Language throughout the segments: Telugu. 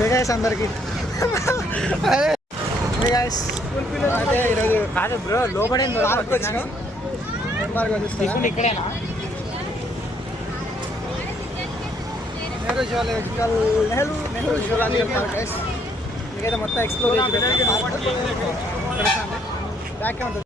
గాయస్ అందరికి గాయస్ అయితే ఈరోజు కాదు బ్రో లోపడే ఇక్కడేనా నెహ్రూ జువలాజికల్ పార్క్ గైస్ మీకైతే మొత్తం ఎక్స్ప్లోర్ బ్యాక్ ఉంటుంది.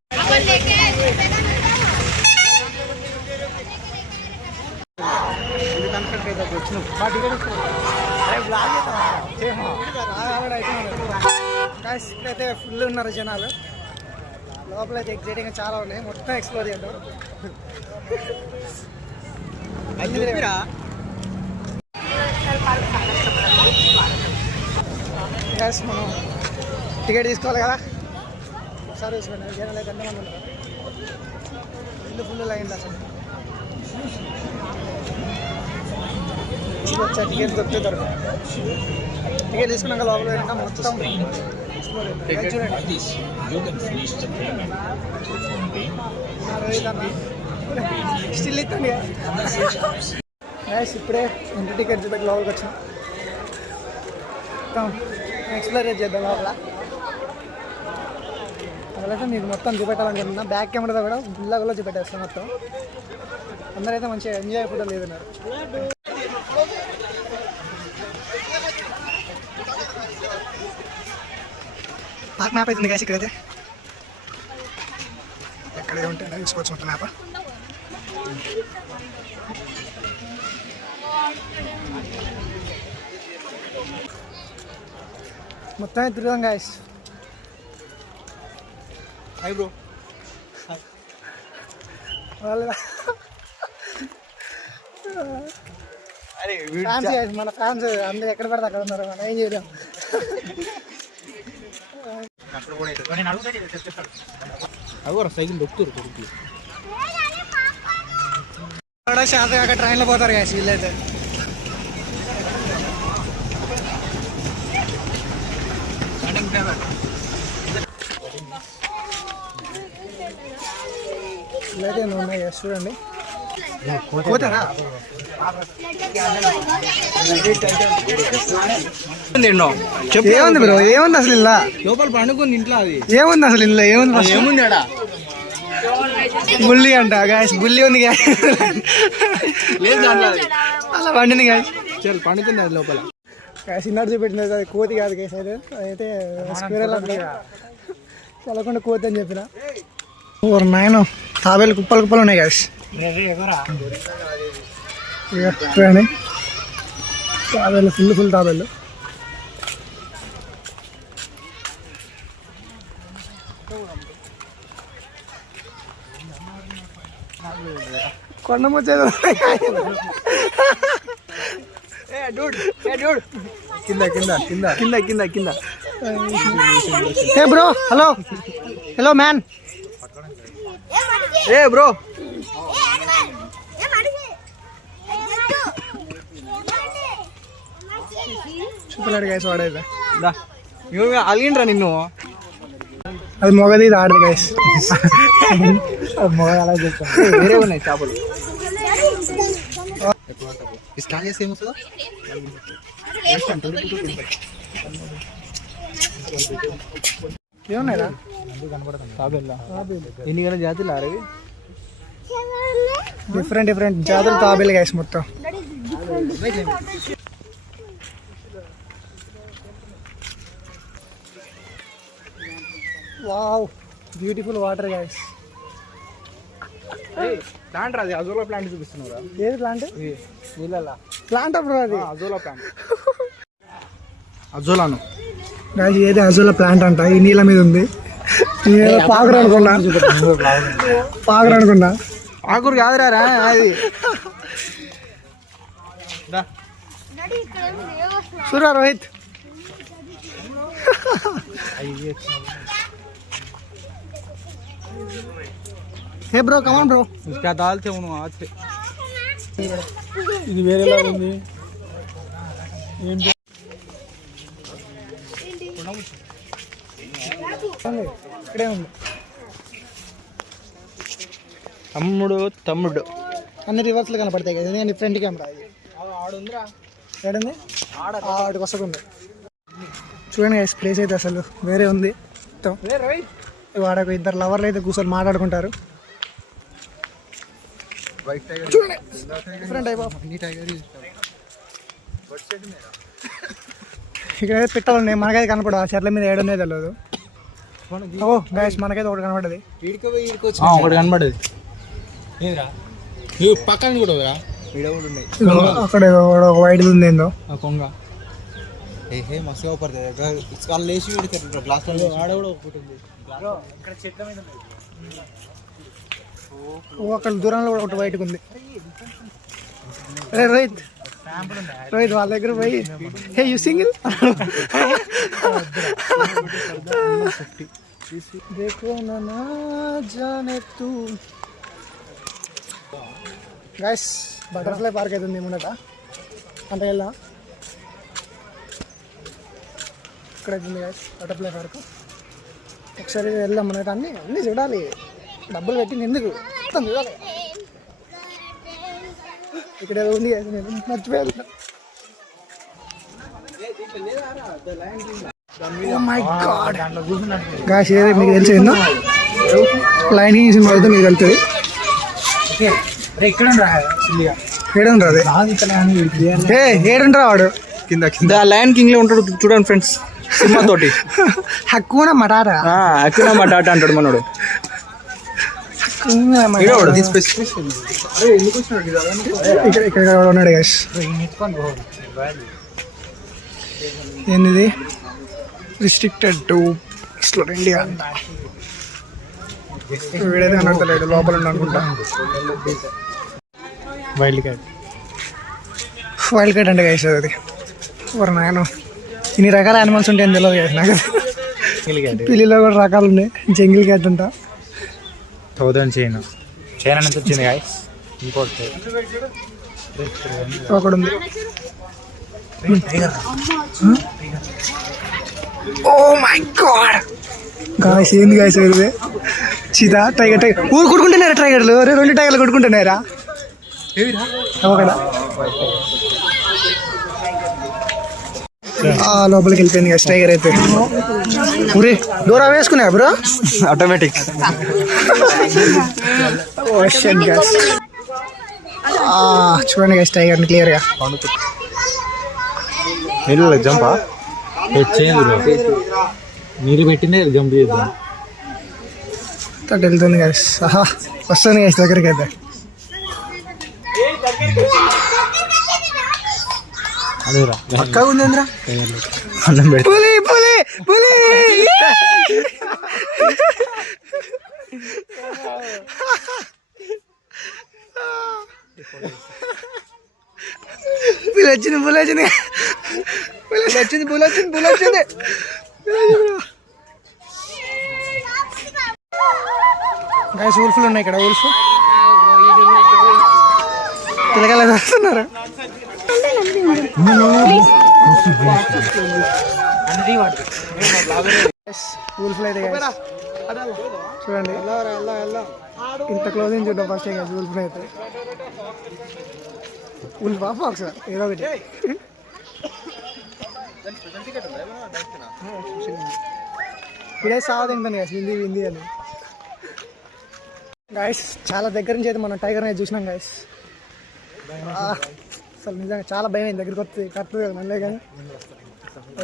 ఇక్కడైతే ఫుల్ ఉన్నారు జనాలు. లోపల అయితే ఎగ్జైటింగ్ చాలా ఉన్నాయి. మొత్తం ఎక్స్ప్లోర్ చేద్దాం. మనం టికెట్ తీసుకోవాలి కదా, ఒకసారి చూసుకోండి. జనాలు అయితే ఎంతమంది ఉన్నారు, ఫుల్ లైన్ అసలు. వచ్చా టికెట్ దొరికితే దొరకదు. టికెట్ తీసుకున్నాక లోపల పోయినాక మొత్తం చూడండి. స్టిల్ ఇస్తుంది ఇప్పుడే ఎంట్రీ టికెట్ చూపెట్టి లోపలికి వచ్చినాం. మొత్తం ఎక్స్ప్లోర్ చేద్దాం లోపల. అదైతే మీకు మొత్తం చూపెట్టాలనుకుంటున్నా. బ్యాక్ కెమెరాతో కూడా గుళ్ళలో చూపెట్టేస్తాం మొత్తం. అందరైతే మంచిగా ఎంజాయ్ ఫోటోలు లేదన్నారు. పార్క్ మ్యాప్ అవుతుంది కాసి ఇక్కడైతే. ఎక్కడే ఉంటే చూసుకోవచ్చు మొత్తం మ్యాప్. మొత్తం తిరుగుదాం గాయస్. Hi bro. ఫ్యాన్స్ మన ఫ్యాన్స్ అందరూ ఎక్కడ పడితే అక్కడ ఉన్నారు. మనం ఏం చేయలేం. సైకిల్ దొక్కుతారు శాతం అక్కడ ట్రైన్లో పోతారు గాయస్ వీళ్ళైతే. ఇలాగే ఉన్నాయి చూడండి. పోతారా ఏముంది బ్రో, ఏముంది అసలు ఇలా లోపల పండుకుంది ఇంట్లో. అది ఏముంది అసలు ఇంట్లో ఏముంది ఏముంది ఆడ? బుల్లి అంట గాయస్. బుల్లి ఉంది గాయస్. లేదు అలా పండింది గాయస్. చాలా పండుతుంది అది లోపల. చిన్నడు చూపెట్టింది అది కోతి కాదు కేసు. అయితే స్క్వేరల్ అంటే చల్లకుండా కోతి అని చెప్పిన. నాయన తాబేలు కుప్పలు కుప్పలు ఉన్నాయి గాయస్. చూడండి తాబేలు ఫుల్ తాబేలు. కొండ ముచ్చేది కింద కింద కింద కింద కింద కింద. Hey bro, hello hello man. ఏ బ్రో చూపలేడు గాయస్ వాడైతే. అలిగిండ్రా నిన్ను. అది మొగది, ఇది ఆడదు గాయస్. మొగ అలా చెప్తాను. వేరే ఉన్నాయి చేపలు. ఏమున్నాయిరా ఎన్ని గల జాతులు అరవి. డిఫరెంట్ జాతులు తాబేలు గాయస్ మొత్తం. Wow beautiful water guys. Plant అది అజోలా ప్లాంట్ చూపిస్తున్నారా? ఏది ప్లాంట్? నీళ్ళ ప్లాంట్ అప్పుడు అది అజోలా ప్లాంట్. అజోలాను గాయస్ ఏది అజోలా ప్లాంట్ అంట. ఈ నీళ్ళ మీద ఉంది. పాకురు అనుకున్నా. ఆకురు కాదురా అది. చూరా Rohit. Hey bro come on bro. ఇది వేరేలా ఉంది. ఇక్కడే ఉంది. తమ్ముడు అన్ని రివర్స్లు కనపడతాయి కదా. డిఫరెంట్ కెమెరా ఇది. ఆడుందిరా. ఏడుంది? ఆడికి వస్తుంది. చూడండి గైస్ ప్లేస్ అయితే అసలు వేరే ఉంది మొత్తం. వాడకు ఇద్దరు లవర్లు అయితే కూర్చొని మాట్లాడుకుంటారు. చూడండి డిఫరెంట్ టైప్ ఆఫ్ ఇక్కడ అయితే పిట్టలు ఉన్నాయి. మనకైతే కనపడదు, ఆ చెట్ల మీద ఏడున్నాయి తెలియదు. ఓ గైస్ మనకైతే ఒకటి కనపడది, ఒకటి కనబడేది పక్కన కూడా అక్కడ ఒక వైట్ ఉంది ఏందో కొంగ. మస్తుగా పడుతుంది లేచి గ్లాస్ ఆడ కూడా ఒకటి ఉంది. ఓ అక్కడ దూరంలో కూడా ఒకటి వైట్గా ఉంది. రోహిత్ రోహిత్ వాళ్ళ దగ్గర పోయి hey you single guys butterfly park అయితే ఉంది ముందట. అంటే వెళ్ళా ఇక్కడ ఉంది గైస్ బటర్ఫ్లై పార్క్. ఒకసారి వెళ్దాం మనకి. అన్నీ చూడాలి, డబ్బులు పెట్టింది ఎందుకు మొత్తం చూడాలి. ఇక్కడ ఏదో ఉంది guys, నేను మర్చిపోయాను. Oh my God. Guys, ఏదో మీకు తెలిసిందో లైనింగ్ సినిమా అయితే మీకు వెళ్తుంది. ఏడుండ్రా వాడు కింద కింద లయన్ కింగ్ లో ఉంటాడు చూడండి ఫ్రెండ్స్, సినిమా తోటి. హక్కున మటారా అక్కున మటాట అంటాడు మనోడు. ఇక్కడ ఉన్నాడు గైస్. ఏంది రిస్ట్రిక్టెడ్ టు ఎక్స్ప్లోర్ ఇండియా. వీడైతే కనడతలేడు, లోపల అనుకుంటా. వైల్డ్ క్యాట్ అంటే గైస్ అది ఎవరు నాయన ఇన్ని రకాల యానిమల్స్ ఉంటాయని తెలియదు గైస్ నాకు. పిల్లిలో కూడా రకాలు ఉన్నాయి. జంగిల్ క్యాట్ అంట. చైనా నుంచి వచ్చింది గాయస్. ఇంకోటి ఒకడు ఉంది. ఓ మై గాడ్ గాయస్, ఏంది గాయస్ ఇది? చీతా టైగర్ ఊరు కొట్టుకుంటున్నారా టైగర్లు? 2 టైగర్లు కొట్టుకుంటున్నారా? ఒకడా లోపలికి వెళ్ళిపోయింది గైస్ టైగర్ అయితే. ఊరే దూరం వేసుకున్నా బ్రో ఆటోమేటిక్. చూడండి గైస్ టైగర్ని క్లియర్గా. జంపా మీరు పెట్టిందే జంప్ చేద్దాం. వెళ్తుంది గైస్. ఆహా వస్తుంది గైస్ దగ్గరికి అయితే. పక్కా ఉందేంద్రా పులి పులి పులి పులి వచ్చింది పులి వచ్చింది పులి వచ్చింది పులి వచ్చింది పులి వచ్చింది. గైస్ ఊల్ఫ్లు ఉన్నాయి ఇక్కడ. ఊల్ఫ్ పిల్లకాయలు వస్తున్నారు. ఊల్ఫ్లు అయితే చూడండి ఇంత క్లోజింగ్ చూద్దాం ఫస్ట్ టైం గైస్. ఊల్ఫ్ అయితే ఊల్ఫ్ ఫాక్స్ ఏదో ఒకటి. ఇదే సాగు తింటాను గైస్, వింది వింది అని. గైస్ చాలా దగ్గర నుంచి అయితే మనం టైగర్ అయితే చూసినాం గైస్. అసలు నిజంగా చాలా భయం అయింది. దగ్గరికి వస్తుంది కరెక్ట్ కదా మనలే, కానీ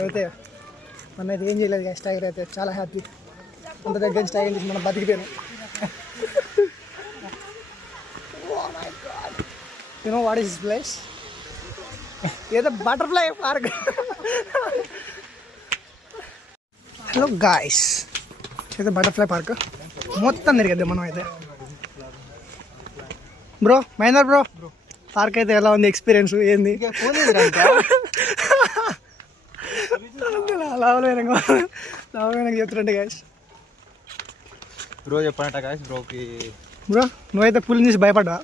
అయితే మన అయితే ఏం చేయలేదు గైస్. టైగర్ అయితే చాలా హ్యాపీ. అంత దగ్గర నుంచి టైగర్ తీసి మనం బతికిపోయాను. You know what is this place? ఏదో బటర్ఫ్లై పార్క్. హలో గాయస్, ఏదో బటర్ఫ్లై పార్క్ మొత్తం తిరిగేద్దాం మనం అయితే. బ్రో మహేందర్ బ్రో, పార్క్ అయితే ఎలా ఉంది? ఎక్స్పీరియన్స్ ఏంది? లాభమైన చెప్తుంటే గాయస్. బ్రో చెప్పానంట గాయస్. బ్రోకి బ్రో నువ్వైతే పులి నుంచి భయపడ్డా?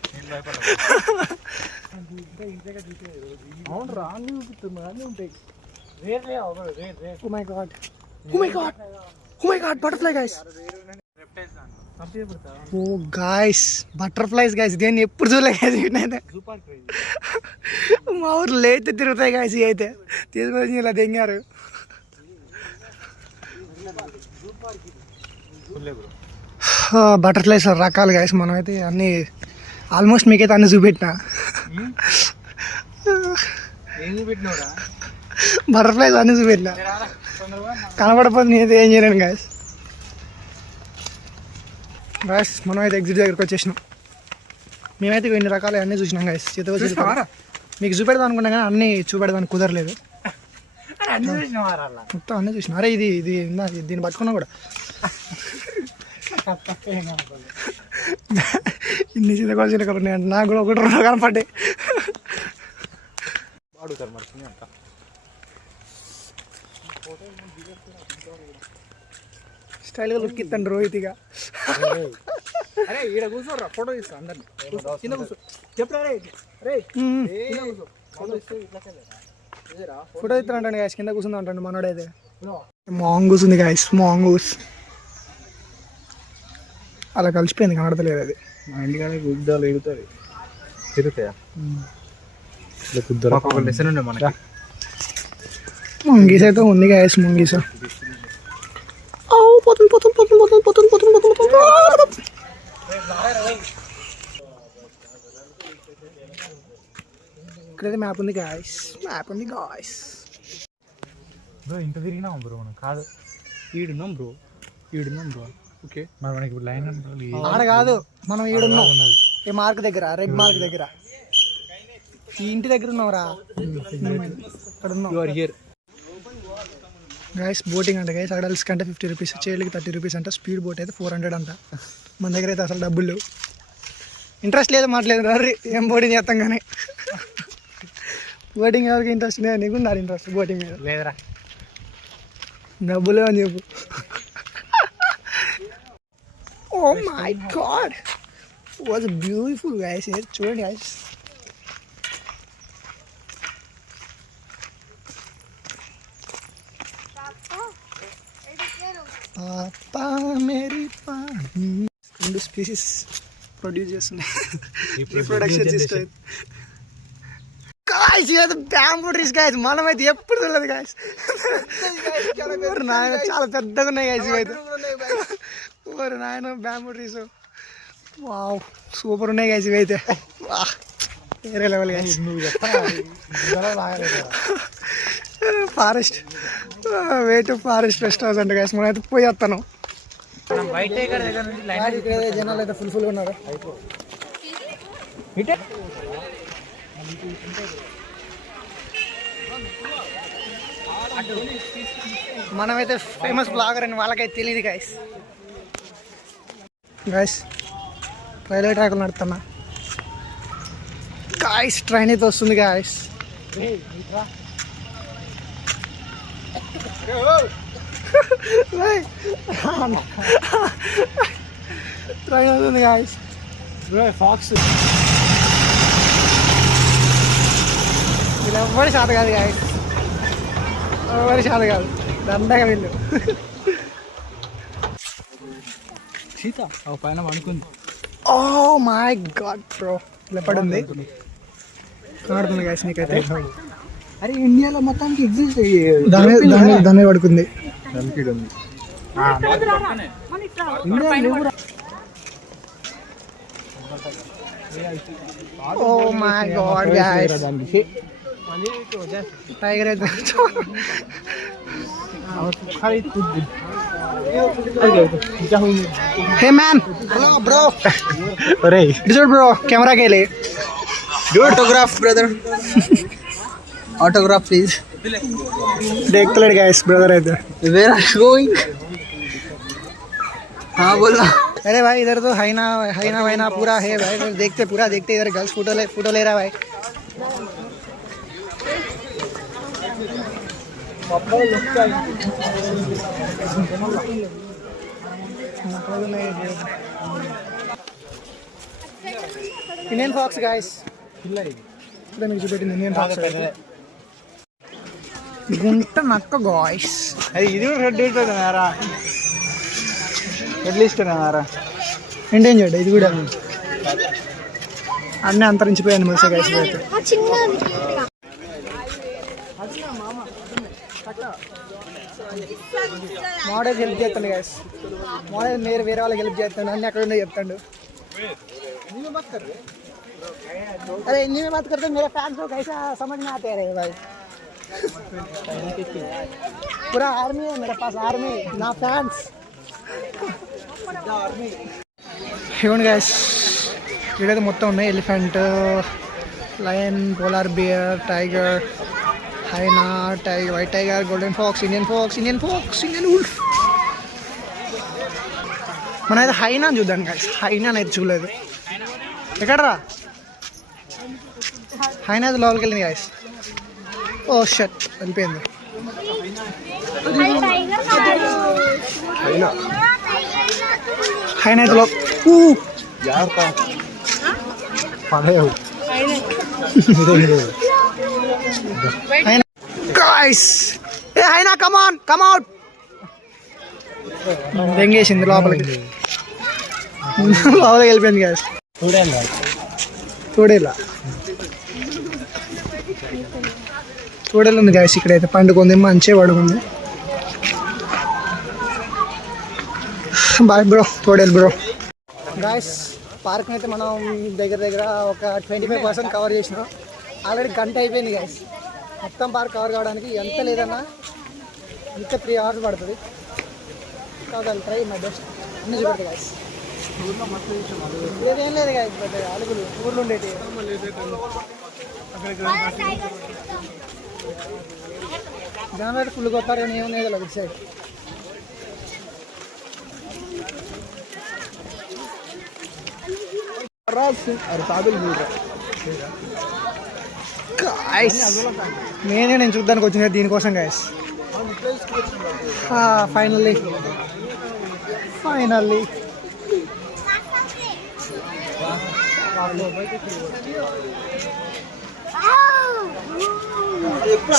Butterfly guys. Oh guys butterflies guys, దేన్ని ఎప్పుడు చూడలే గాయస్. వీటినైతే మా ఊర్లో అయితే తిరుగుతాయి గాయస్. అయితే తీసుకొని ఇలా దెంగారు. బటర్ఫ్లైస్ రకాలు గాయస్. మనం అయితే అన్నీ ఆల్మోస్ట్ మీకైతే అన్ని చూపెట్టినా. బటర్ఫ్లైస్ అన్ని చూపెట్టినా. కనబడపోతే నేనైతే ఏం చేయలేను గాయస్. గాయస్ మనం అయితే ఎగ్జిట్ దగ్గరికి వచ్చేసినాం. మేమైతే ఇన్ని రకాలు అన్నీ చూసినాం గాయస్. మీకు చూపెడదాం అనుకున్నా కానీ అన్నీ చూపెడదానికి కుదరలేదు. మొత్తం అన్నీ చూసినా. అరే ఇది ఇది దీన్ని పట్టుకున్నా కూడా ఇన్ని చిన్నకొచ్చిన ఉన్నాయి అంటే నాకు కూడా ఒకటి రెండు కనపడ్డాయి. స్టైల్గా లుక్ ఇస్తాను రోహిత్గా. అరే ఇక్కడ కూర్చోరా, ఫోటో తీస్తా అందరిని. కింద కూర్చో. చెప్పరా ఫోటో ఇస్తానంటాను గాయస్. కింద కూర్చుందా అంటాను మనోడైతే. మాంగూస్ ఉంది గాయస్, మాంగూస్. అలా కలిసిపోయింది, కనడతలేదు అది. మా ఇంటికాడ గుద్దాలు ఎగుతాయి, తిరుగుతాయా? లెసన్ ఉండే మనకి. ముంగీస్ అయితే ఉంది గాయస్, ముంగీస్. పోతుంది పోతుంది పోతుంది పోతుంది పోతుంది పోతుంది పోతుంది పోతుంది. ఇక్కడైతే మ్యాప్ ఉంది గాయస్, మ్యాప్ ఉంది గాయస్. బ్రో ఇంత తిరిగినాం బ్రో మనం. కాదు ఈడున్నాం బ్రో, ఈడున్నాం బ్రో. ఓకే మరి మనకి ఇప్పుడు లైన్ ఆడ కాదు, మనం ఈడున్నాం ఈ మార్క్ దగ్గర, రెడ్ మార్క్ దగ్గర. ఈ ఇంటి దగ్గర ఉన్నావురా, అక్కడ ఉన్నావు గాయస్. బోటింగ్ అంట గాయస్. అడల్ట్స్ కంటే 50 రూపీస్, చైల్డ్కి 30 రూపీస్ అంట. స్పీడ్ బోట్ అయితే 400 అంట. మన దగ్గర అయితే అసలు డబ్బులు లేవు. ఇంట్రెస్ట్ లేదు, మాట్లేదు రీ. ఏం బోటింగ్ చేస్తాం కానీ. బోటింగ్ ఎవరికి ఇంట్రెస్ట్ లేదు? నీకు ఉన్నారు ఇంట్రెస్ట్ బోటింగ్ మీద? లేదురా, డబ్బులు అని చెప్పు. Oh my god, was beautiful guys. చూడండి గైస్, పాపా మేరీ పానీ. 2 స్పీసీస్ ప్రొడ్యూస్ చేస్తున్నాయి, రీప్రొడక్షన్ సిస్టమ్. గాయ్స్ ఇది బ్యాంబూ ట్రీస్ గాయ్స్. మనమైతే ఎప్పుడు చూడలేదు గాయ్స్. నాయన చాలా పెద్దగా ఉన్నాయి గాయ్స్ ఇవైతే. ఓరు నాయన బ్యాంబూ ట్రీస్. వావ్ సూపర్ ఉన్నాయి గాయ్స్ ఇవైతే. వేరే level guys. Forest way to forest rest house అంటే గాయ్స్. మనం అయితే పోయి వస్తాను. జనాలు అయితే ఫుల్ ఉన్నారు. మనమైతే ఫేమస్ బ్లాగర్ అని వాళ్ళకైతే తెలియదు గాయస్. గాయస్ రైల్వే ట్రాక్లు నడుతున్నా గాయస్. ట్రైన్ అయితే వస్తుంది గాయస్. ట్రైన్ వస్తుంది గాయస్. ఫాక్స్ వీళ్ళు ఎవ్వరి శాత కాదు గాయస్, ఎవరి శాత కాదు. దండగా వీళ్ళు. సీత పైన అనుకుంది. Oh my god bro, leopard ఉంది. కనబడుతుంది గాయస్ నీకైతే. అరే ఇండియాలో మొత్తానికి ఎగ్జిస్ట్ దాని పడుకుంది. Oh my god guys, tiger అయితే. Hey man, hello bro. చూడు బ్రో, కెమెరాకి వెళ్ళి ఆటోగ్రాఫ్ బ్రదర్, ఆటోగ్రాఫ్ ప్లీజ్. देखलेट गाइस ब्रदर इधर. Where are you going? हाँ बोला. अरे भाई इधर तो हाइना वाइना पूरा है भाई. पूरा देखते इधर गर्ल्स फोटो ले रहा है भाई. Indian fox guys. Indian fox గుంట నక్క గాయ్స్. అది ఇది రెడ్ అయిపోతున్నారా, రెడ్ లిస్ట్ అయినారా. ఎండేంజర్డ్ ఇది కూడా. అన్నీ అంతరించిపోయాయి అనిమల్స్ గాయ్స్. అయితే మోడల్ హెల్ప్ చేస్తాను గైస్, మోడల్ వేరే వాళ్ళకి హెల్ప్ చేస్తాను, అన్ని అక్కడ ఉండే చెప్తాడు. अरे हिंदी में बात करते मेरे फैंस को कैसा समझ में आते रहे भाई. पूरा आर्मी है मेरे पास, आर्मी ना फैंस. ఇవ్వండి గైస్, ఇక్కడైతే మొత్తం ఉన్నాయి. Elephant, lion, polar bear, tiger, hyena, tiger, white tiger, golden fox, Indian fox, Indian wolf. మనం అయితే హైనా చూద్దాం గైస్. హైనా అయితే చూడలేదు. ఎక్కడరా హైనా అయితే లోపలికి వెళ్ళింది గైస్. ఓ షట్, వెళ్ళిపోయింది. హైనా అయితే గాయ్స్, ఏ hyena come on, come out. దెంగేసింది లోపలికి వెళ్ళిపోయింది గాయ్స్. తోడేలు ఉంది గాయస్. ఇక్కడైతే పండుకుంది, మంచిగా పడుకుంది. బాయ్ బ్రో, తోడేలు బ్రో. గాయస్, పార్క్ అయితే మనం దగ్గర ఒక 25% కవర్ చేసినాం. ఆల్రెడీ గంట అయిపోయింది గాయస్. మొత్తం పార్క్ కవర్ కావడానికి ఎంత లేదన్నా ఇంకా 3 hours పడుతుంది. కాదు, ట్రై మై బెస్ట్ అన్నీ చూపెడతాయి గాయస్. ఏదేం లేదు గాయస్, అడుగులు ఊర్లు ఉండేటి. జనం అయితే ఫుల్ కొత్తారు కానీ ఏమున్నాయి కదా ఇటు సైడ్. నేను చూడ్డానికి వచ్చిన దీనికోసం గాయస్. ఫైనల్లీ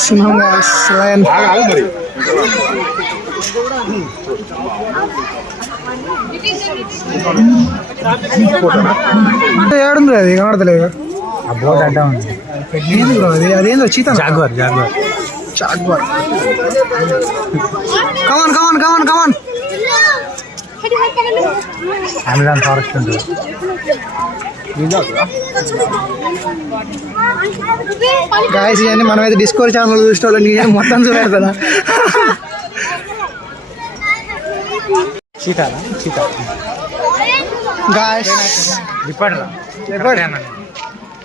సింహం గాయస్, లయన్. ఏడుంది అది కనబడతలేదు. అదేందో చీత. జాగ్వార్. కమాన్. అమెజాన్ ఫారెస్ట్ ఉంటుంది. గాయస్, ఇవన్నీ మనమైతే డిస్కవరీ ఛానల్ చూసిన వాళ్ళు నేను మొత్తం చూపెడతా. గాయస్,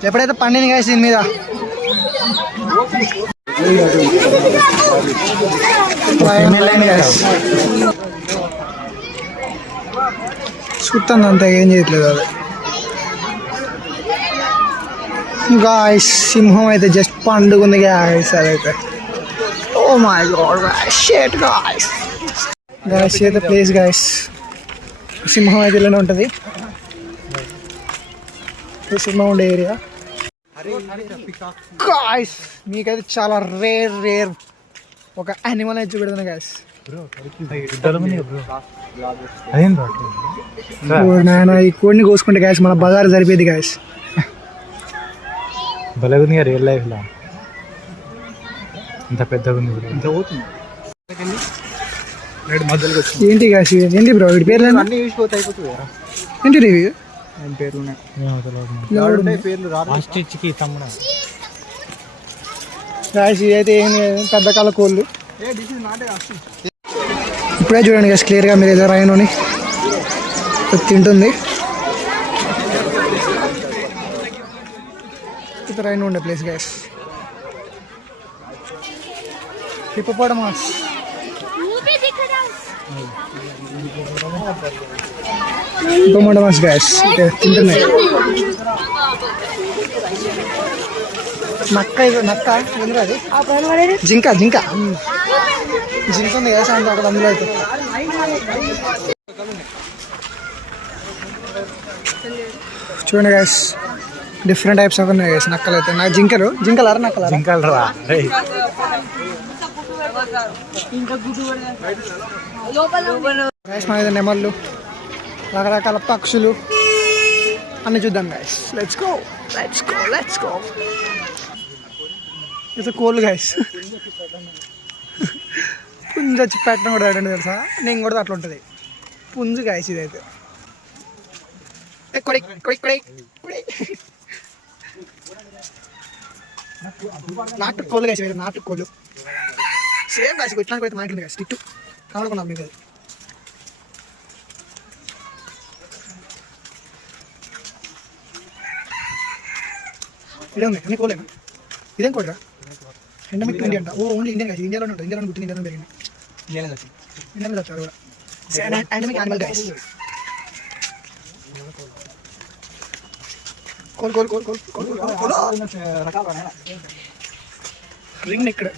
ఎప్పుడైతే పండింది గాయస్ దీని మీద. చూస్తాను అంతా, ఏం చేయట్లేదు అది. గాయస్, సింహం అయితే జస్ట్ పండుగుంది గాయస్. అదైతే oh my god guys, shit guys. అయితే ప్లేస్ గాయస్, సింహం అయితే ఇలానే ఉంటుంది. సింహం ఉండే ఏరియా గాయస్. మీకైతే చాలా రేర్ ఒక యానిమల్ అయితే చూపెడుతున్నా గాయస్. నాయన, ఈ కోడిని కోసుకుంటే గాయస్ మన బజార్ సరిపోయింది గాయస్. బలగుంది రియల్ లైఫ్ లో, ఇంత పెద్దగా ఉంది. ఏంటి గాయస్, ఏంటి బ్రో వీడి పేర్లు? అన్ని చూసిపోతే అయిపోతుంది. ఏంటి ఇవి పేర్లు గాయస్? ఇదైతే ఏం పెద్ద కాల కోళ్ళు. ఇప్పుడే చూడండి గాయస్ క్లియర్గా, మీరు ఏదో రైనోని తింటుంది. ఇది రైన్ ఉండే place guys. Hippopotamus. Hippopotamus guys తింటున్నాయి. నక్క ఏంద్రా అది? జింక ఉంది కదా అంటే అక్కడ అందులో అయితే. చూడండి గాయస్, డిఫరెంట్ టైప్స్ ఆఫ్ ఉన్నాయి గాయస్ నక్కలు అయితే. నాకు జింకలరా జింకలరా గాయస్. మన అయితే నెమళ్ళు, రకరకాల పక్షులు అన్ని చూద్దాం గాయస్. Let's go. ఇది కోళ్ళు గాయస్. పుంజు వచ్చి పెట్టడం కూడా తేడండి తెలుసా, నేను కూడా అట్లా ఉంటుంది పుంజు గాయస్ ఇదైతే. కొడి కొడి కొడి కొడి నాటుకోళ్ళు కాసి నాటుకోళ్ళు సేమ్ కాసి ఇట్లాంటి అయితే మాట్లాడింది కాసి ఇట్టు కావాలనుకున్నాం మీకు అది. ఇదే ఉంది అన్ని కోలేనా, ఇదేం కోడరా ఎండమిక్ 20 అంట. ఓ ఓన్లీ ఇండియన్ కాసి, ఇండియాలోనే ఉంటుంది, ఇండియాలో పుట్టింది, ఇండియాలో పెరిగింది, ఇండియన్ వచ్చారు కూడా endemic animal guys. Coal coal coal coal coal coal ring ఇక్కడ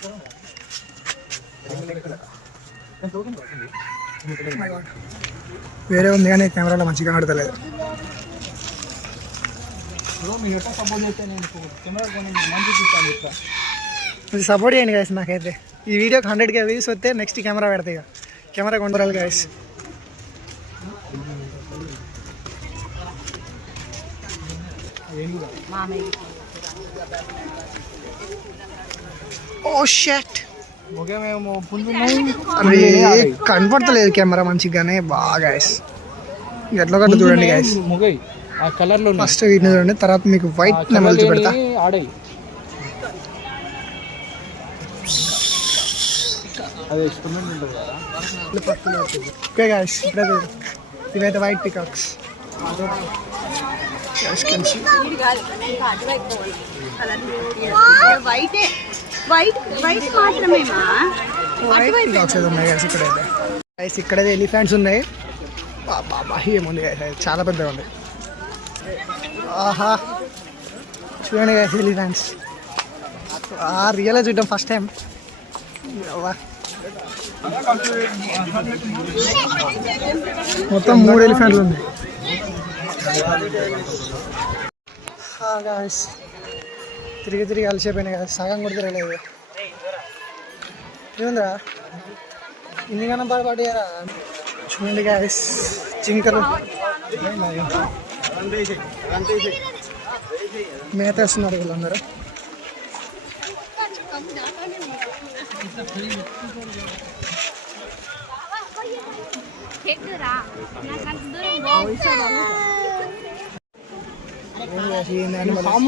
వేరే ఉంది కానీ కెమెరాలో మంచిగా కనబడతలేదు. ఇది సపోర్ట్ చేయండి గాయస్ నాకైతే. ఈ వీడియోకి 100K వ్యూస్ వస్తే నెక్స్ట్ కెమెరా పెడతాయి, ఇక కెమెరా కొండరాలు గాయస్. ఓ షట్ కనపడతలేదు కెమెరా మంచిగానే బాగా గాయస్. ఎట్లా కట్ట చూడండి గాయస్, ఫస్ట్ వీటిని చూడండి, తర్వాత మీకు వైట్ నెమలి చూపెడతా. ఓకే గాయస్, ఇప్పుడైతే ఇవైతే వైట్ పికాక్స్. ఇక్కడైతే ఎలిఫెంట్స్ ఉన్నాయి. బాబా ఏముంది గాయస్, చాలా పెద్దగా ఉంది. ఆహా చూడండి గాయస్ ఎలిఫెంట్స్, రియల్గా చూడడం ఫస్ట్ టైం. మొత్తం 3 ఎలిఫెంట్లు ఉన్నాయి గాయస్. తిరిగి తిరిగి అలసిపోయినాయి కదా, సగం కూడా తిరగలేదు. ఏముందా ఇన్ని కన్నా బాధపడ్డారా. చూడండి గాయస్ జింకలు మేత వేస్తున్నారు వీళ్ళందరూ.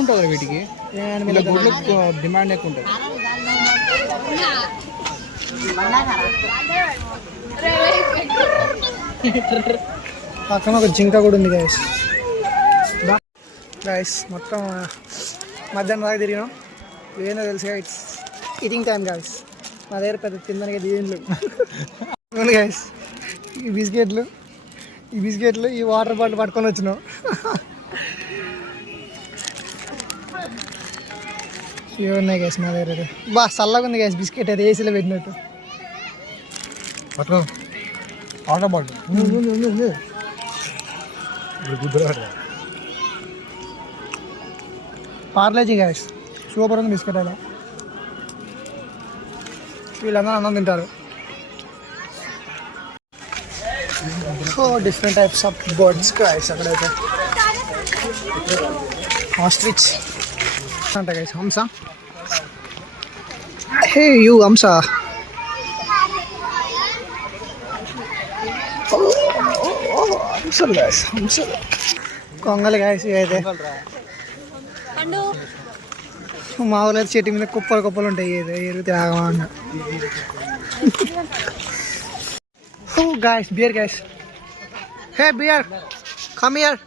ఉంటుంది వీటికి, డిమాండ్ ఎక్కువ ఉంటుంది. పక్కన ఒక జింక కూడా ఉంది గాయస్. గాయస్ మొత్తం మధ్యాహ్నం దాకా తిరిగినాం. ఏందో తెలుసుగా, ఇట్స్ ఈటింగ్ టైం గాయస్. మా దగ్గర పెద్ద తిందానికి దీనిలు గాయస్. ఈ బిస్కెట్లు ఈ వాటర్ బాటిల్ పట్టుకొని వచ్చినాం. ఇవి ఉన్నాయి గ్యాస్ మా దగ్గర. బా చల్లగా ఉంది గ్యాస్ బిస్కెట్ అయితే ఏసీలో పెట్టినట్టు. Water bottle Parle-G gas super ఉంది బిస్కెట్. అలా వీళ్ళందరూ అన్నం తింటారు. Different types of birds guys. అక్కడైతే ఆస్ట్రిచ్ అంట గైస్, హంస. హే యూ హంస. హంసలు గాయస్, హంసలు కొంగలు గాయస్. ఇవైతే మా ఊళ్ళో చెట్టు మీద కుప్పలు కుప్పలు ఉంటాయి, ఎరుగు త్యాగంగా. Guys bear guys. Hey bear come here.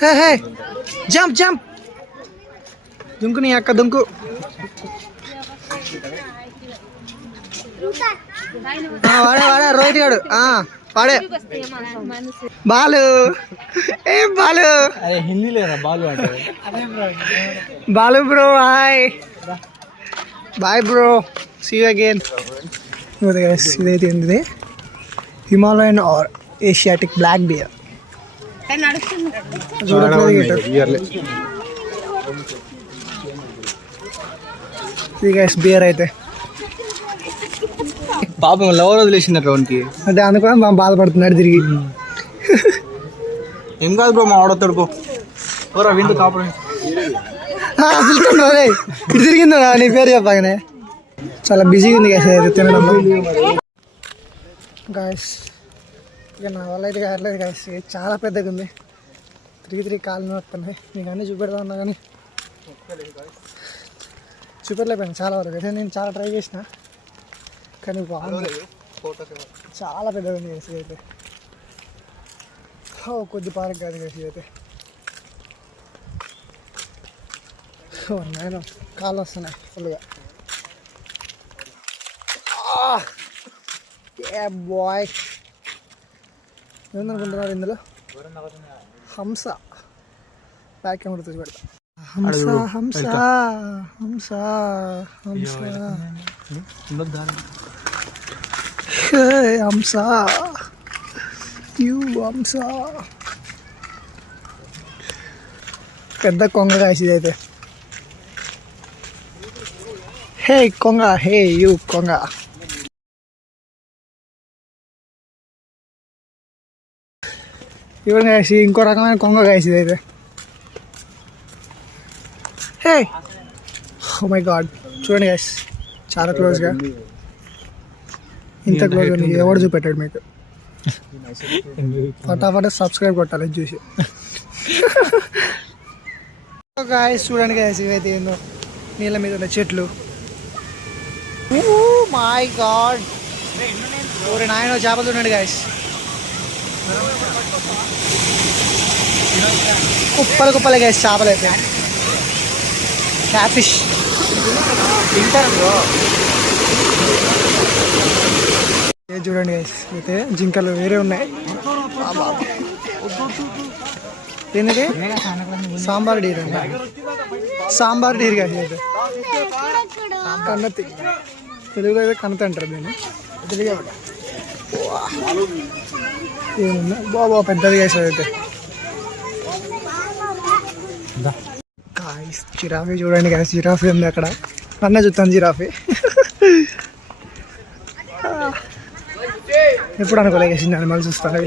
Hey hey jump jump. దుంకు నీ అక్క దుంకు. వాడే వాడే రోహిత్ గాడు వాడే. బాలు ఏ బాలు. హిందీ లేదా బాలు అంటే. Balu bro hi bye bro, see you again. ఇదైతే ఏంటిది, Himalayan or Asiatic black bear. Bear అయితే పాపం లవర్ వదిలేసిందట వానికి. అంటే అందుకని మా బాధపడుతున్నాడు తిరిగి. ఏం కాదు బ్రో, మా ఆడతాడు పో. విందు కాపురం పిలుచుకుంటా ఇటు తిరిగిందా నీ పేరు చెప్పగానే. చాలా బిజీగా ఉంది గైస్ అయితే తినడంలో. గాయస్ ఇక నా వల్ల అయితే కావట్లేదు గాయస్, చాలా పెద్దగా ఉంది. తిరిగి కాళ్ళు వస్తున్నాయి. మీకు అన్నీ చూపెడతా ఉన్నా కానీ చూపెట్టలేకపోయాను చాలా వరకు అయితే. నేను చాలా ట్రై చేసిన కానీ బాగుంది, చాలా పెద్దగా ఉంది గైస్ అయితే. కొద్ది పార్క్ కాదు గైస్ అయితే. నేను కాళ్ళు వస్తున్నాయి ఫుల్గా. బాయ్ ఏమనుకుంటున్నారు ఇందులో? హంస బ్యాక్ కెమెరా చూసి పెడతా. హంస హంస హంస హంస హంస హంస. పెద్ద కొంగ కాసి అయితే. హే కొంగ, హే యూ కొంగ. ఇవన్నీ కాసి ఇంకో రకమైన కొంగ కాసి అయితే. హే ఓ మై గాడ్, చూడండి గైస్ చాలా క్లోజ్గా. ఇంత క్లోజ్ ఉంది ఎవడు చూపెట్టాడు మీకు? ఫటాఫట సబ్స్క్రైబ్ కొట్టాలి చూసి. గాయస్ చూడండి గాయస్, ఇవైతే ఏందో నీళ్ళ మీద ఉన్న చెట్లు. మై గాడ్, ఓరే నాయన చేపలు చూడండి గాయస్. కుప్పలు కుప్పలే గాయస్ చేపలు అయితే. క్యాట్ ఫిష్ చూడండి గైస్, అయితే జింకలు వేరే ఉన్నాయి. ఏంటంటే సాంబార్ డీర్ అండి, సాంబార్ డీర్ కాదు అయితే. కన్నతి, తెలుగులో అయితే కన్నతి అంటారు దీన్ని. ఏమున్నా బాబా పెద్దది గైస్ అయితే. గాయస్ జిరాఫీ చూడండి గాయస్, జిరాఫీ ఉంది అక్కడ. నన్నే చూస్తాను జిరాఫీ. ఎప్పుడు అనుకోలే వేసింది అనిమల్స్ చూస్తాను.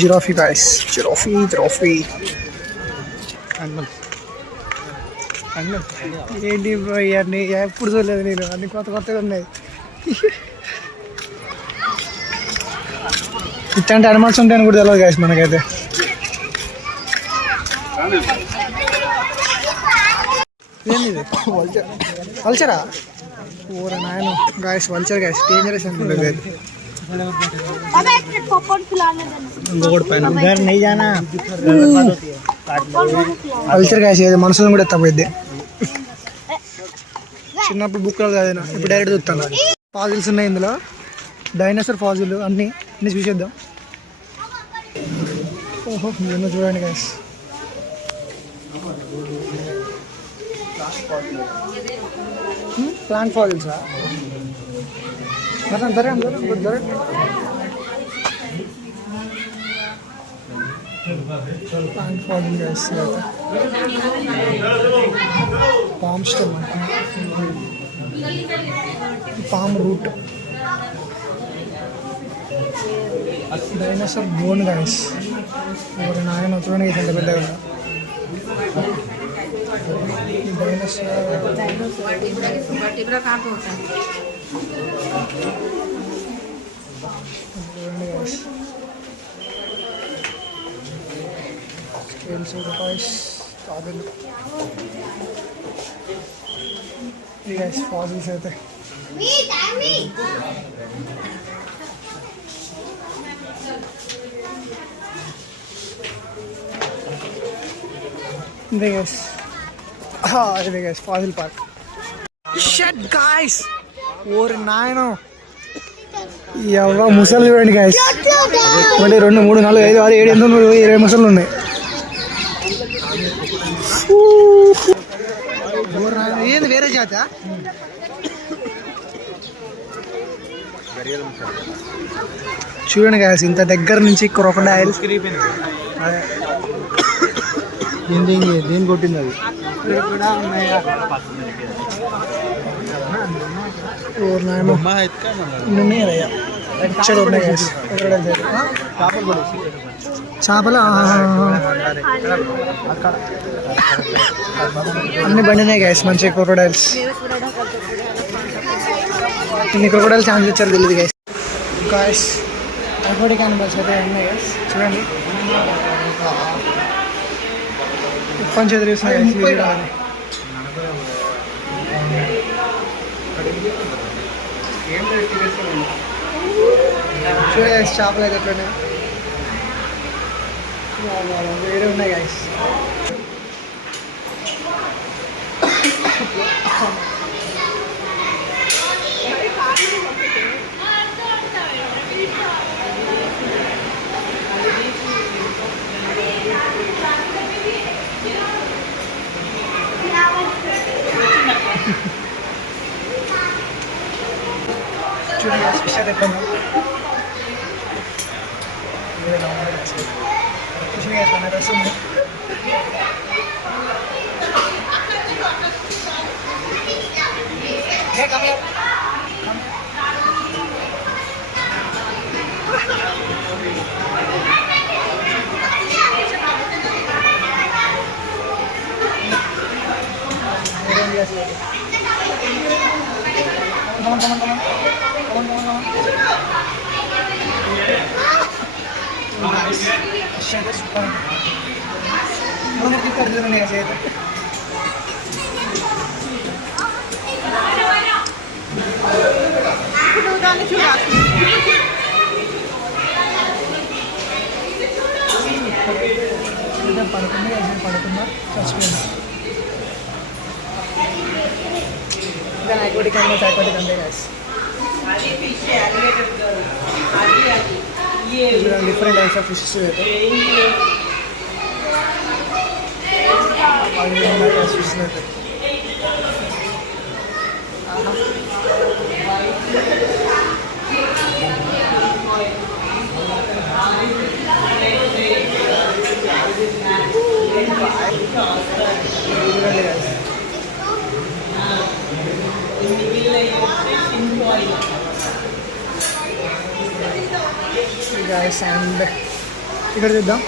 Giraffe guys, giraffe giraffe. ఏంటి ఇవన్నీ ఎప్పుడు చూడలేదు నేను, అన్ని కొత్త కొత్తగా ఉన్నాయి. ఇట్లాంటి అనిమల్స్ ఉంటాయని కూడా తెలియదు గాయస్ మనకైతే. ఏంది వల్చరా? ఓర నాయన గాయస్, వల్చర్ గాయస్ డేంజరస్ అనుకుంటుంది. వల్చర్ గాయస్ ఏదో మనుషులను కూడా ఎత్తపోయింది. చిన్నప్పుడు బుక్లో కాదు, ఇప్పుడు డైరెక్ట్ చూస్తాను. ఫాజిల్స్ ఉన్నాయి ఇందులో, డైనోసార్ ఫాజిల్ అన్నీ చూసేద్దాం. ఓహో ఏమో చూడండి గాయస్. ప్లాంట్ ఫాజిల్సా? సరే దొరకండి. Plant fossil guys, palm stem, palm root, dinosaur bone guys. ఎవరు నాయన చూడండి ఇంత పెద్దగా. ఫాజిల్స్ అయితే ఇదే guys fossil park. Shut guys, ఓరి నాయన ఎవరో ముసలు చూడండి గాయస్. 1 2 3 4 5 6 7 8 9 20 ముసలు ఉన్నాయి. ఏంది వేరే జాత? చూడండి గాయస్, ఇంత దగ్గర నుంచి క్రొకడైల్. దేని కొట్టింది అది? ఉన్నాయా ఇక్కడ ఉన్నాయి guys. చేపలు అన్ని బండినాయి గైస్, మంచి క్రొకోడైల్స్. ఇన్ని క్రొకోడైల్ ఛాన్స్ ఇచ్చారు తెలియదు గైస్. గాయస్ అక్వాటిక్ యానిమల్స్ అయితే ఉన్నాయి గైస్, చూడండి కొంచెం ఎదురుస్తున్నాయి గైస్. చూడండి గైస్, చేపలు అయితే ఎట్లున్నాయి, వేరే ఉన్నాయి గైస్. చూడండి గైస్, ఫిష్ అయితే ఎట్లుందో చూసి గైస్, మన వస్తుంది. పడుకుందా చచ్చిపోయింది. ఇంకా aquatic animals, aquatic అంతే guys. Different types of fishes అయితే ఫిషెస్ అయితే guys, and ఇక్కడ చూద్దాం.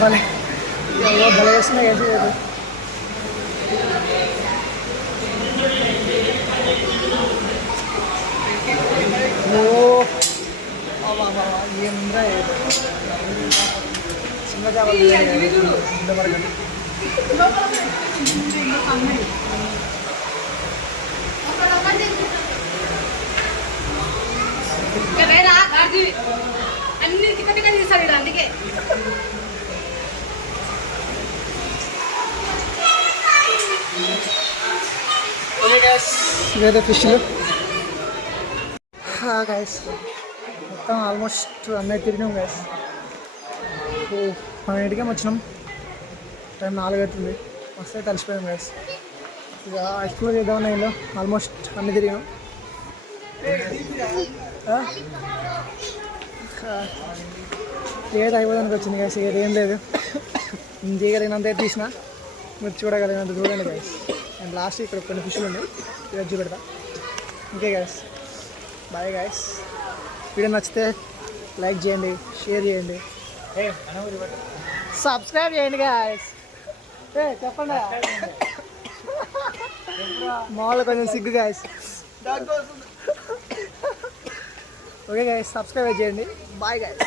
భలే భలే వేస్తున్నాయి వేసి ఏంద్రా చిన్న చేపలు అన్ని టికెట్ తీసాడు అందుకే ఇవైతే ఫిష్లు గైస్. మొత్తం ఆల్మోస్ట్ అన్నీ తిరిగినాం గైస్. మనం ఇంటికే వచ్చినాం, టైం 4 అవుతుంది. వస్తే కలిసిపోయాం గైస్. ఇక ఎక్స్ప్లోర్ చేద్దామన్నా ఇంట్లో ఆల్మోస్ట్ అన్నీ తిరిగాం. ఏది అయిపోదానికి వచ్చింది గైస్, ఏదేం లేదు. నేను చేయగలిగినంత తీసిన, మీరు చూడగలిగినంత చూడండి గైస్. అండ్ లాస్ట్ ఇక్కడ కొన్ని ఫిష్లు ఉన్నాయి, ఇది పెడతా. Okay guys, bye guys. Video నచ్చితే లైక్ చేయండి, షేర్ చేయండి, సబ్స్క్రైబ్ చేయండి గైస్. చెప్పండి మామూలుగా కొంచెం సిగ్గు గైస్. ఓకే గైస్, సబ్స్క్రైబ్ చేయండి. Bye guys.